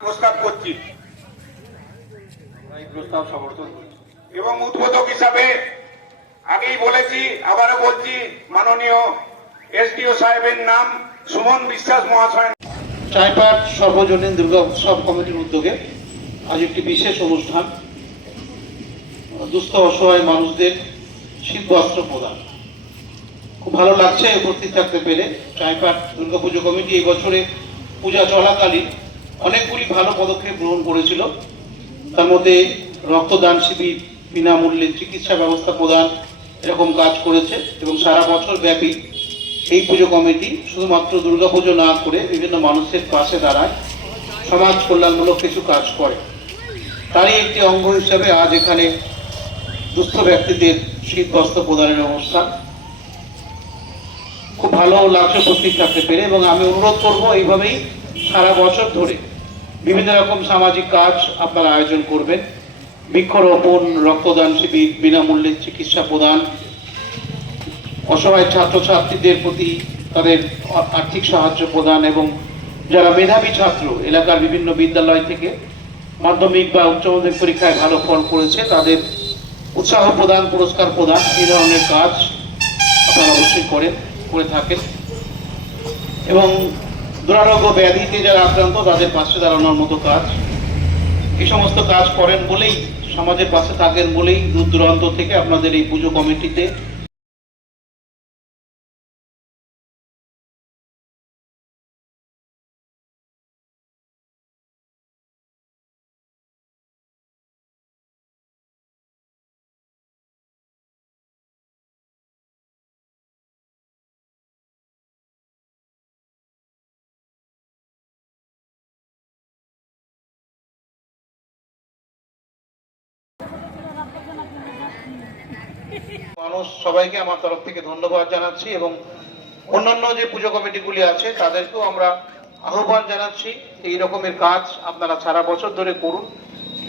প্রস্তাব করছি প্রস্তাব সমর্থন। এবং উদ্বোধক হিসাবে আগেই বলেছি আবারও বলছি মাননীয় এসডিও সাহেবের নাম সুমন বিশ্বাস মহাশয় চাইপাট সর্বজনীন দুর্গা উৎসব কমিটির উদ্যোগে আজ একটি বিশেষ অনুষ্ঠান দুস্থ অসহায় মানুষদের শীত বস্ত্র প্রদান। খুব ভালো লাগছে উপস্থিত থাকতে পেরে। চাইপাট দুর্গাপুজো কমিটি এই বছরে পূজা চলাকালীন অনেকগুলি ভালো পদক্ষেপ গ্রহণ করেছিল। তার মধ্যে রক্তদান শিবির বিনামূল্যে চিকিৎসা ব্যবস্থা প্রদান এরকম কাজ করেছে এবং সারা বছর ব্যাপী এই পুজো কমিটি শুধুমাত্র দুর্গাপুজো না করে বিভিন্ন মানুষের পাশে দাঁড়ায়, সমাজ কল্যাণমূলক কিছু কাজ করে। তারই একটি অঙ্গ হিসাবে আজ এখানে দুস্থ ব্যক্তিদের শীত বস্ত্র প্রদানের অনুষ্ঠান খুব ভালো লাগছে উপস্থিত থাকতে পেরে এবং আমি অনুরোধ করব এইভাবেই সারা বছর ধরে বিভিন্ন রকম সামাজিক কাজ আপনারা আয়োজন করবেন। বৃক্ষরোপণ, রক্তদান শিবির, বিনামূল্যে চিকিৎসা প্রদান, অসহায় ছাত্রছাত্রীদের প্রতি তাদের আর্থিক সাহায্য প্রদান এবং যারা মেধাবী ছাত্র, এলাকার বিভিন্ন বিদ্যালয় থেকে মাধ্যমিক বা উচ্চ মাধ্যমিক পরীক্ষায় ভালো ফল করেছে, তাদের উৎসাহ প্রদান, পুরস্কার প্রদান, এই ধরনের কাজ আপনারা অবশ্যই করেন। করে থাকেন। এবং দুরারোগ্য ব্যাধিতে যারা আক্রান্ত, তাদের পাশে দাঁড়ানোর মতো কাজ। এই সমস্ত কাজ করেন বলেই, সমাজের পাশে থাকেন বলেই দূর দূরান্ত থেকে আপনাদের এই পুজো কমিটিতে মানুষ সবাইকে আমার তরফ থেকে ধন্যবাদ জানাচ্ছি এবং অন্যান্য যে পুজো কমিটিগুলি আছে, তাদেরকেও আমরা আহ্বান জানাচ্ছি, এই রকমের কাজ আপনারা সারা বছর ধরে করুন,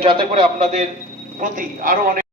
যাতে করে আপনাদের প্রতি আরও অনেক